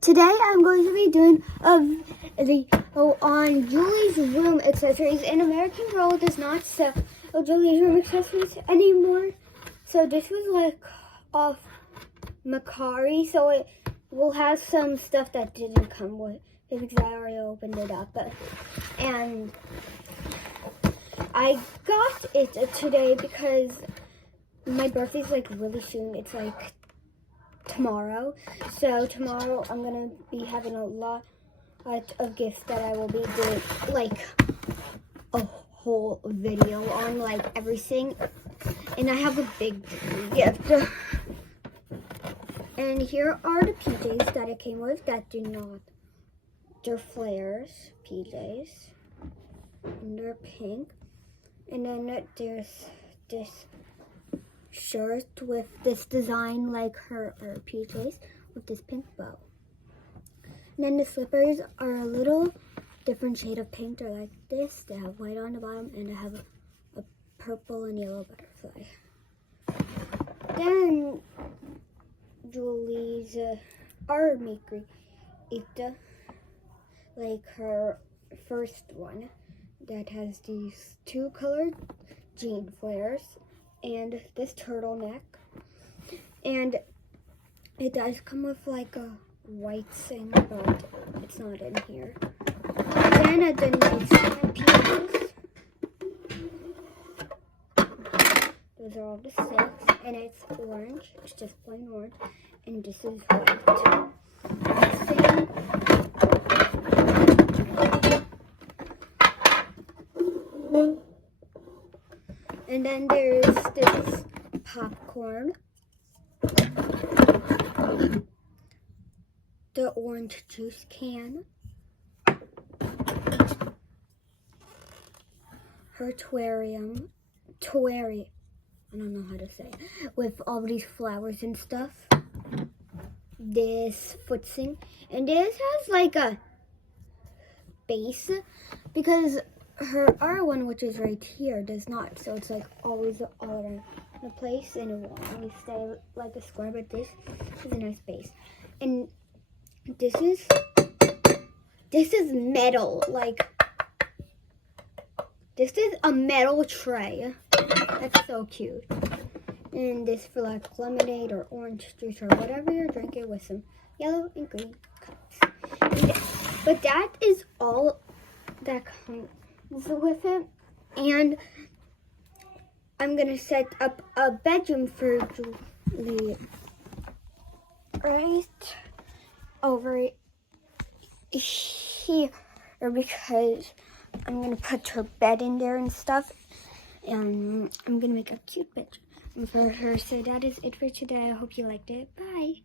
Today I'm going to be doing on Julie's Room accessories. An American Girl does not sell Julie's Room accessories anymore. So this was like off Macari, so it will have some stuff that didn't come with it because I already opened it up. And I got it today because my birthday's like really soon. It's like tomorrow. So tomorrow I'm gonna be having a lot of gifts that I will be doing like a whole video on like everything. And I have a big gift. And here are the PJs that it came with that do not. They're flares PJs. And they're pink. And then there's this shirt with this design like her PJs with this pink bow. And then the slippers are a little different shade of pink. They're like this. They have white on the bottom and they have a purple and yellow butterfly. Then Julie's art maker Ita, like her first one that has these two colored jean flares and this turtleneck, and it does come with like a white thing, but it's not in here. Then the nice pieces. Those are all the six, and it's orange. It's just plain orange, and this is white. And then there's this popcorn, the orange juice can, her terrarium, I don't know how to say it, with all these flowers and stuff, this footsing, and this has like a base because her R1, which is right here, does not. So it's like always all around the place, and it will always stay like a square. But this is a nice base, and this is metal. Like this is a metal tray. That's so cute. And this for like lemonade or orange juice or whatever you're drinking with some yellow and green cups. But that is all that comes with it, and I'm gonna set up a bedroom for Julie right over here because I'm gonna put her bed in there and stuff, and I'm gonna make a cute bedroom for her. So that is it for today. I hope you liked it. Bye.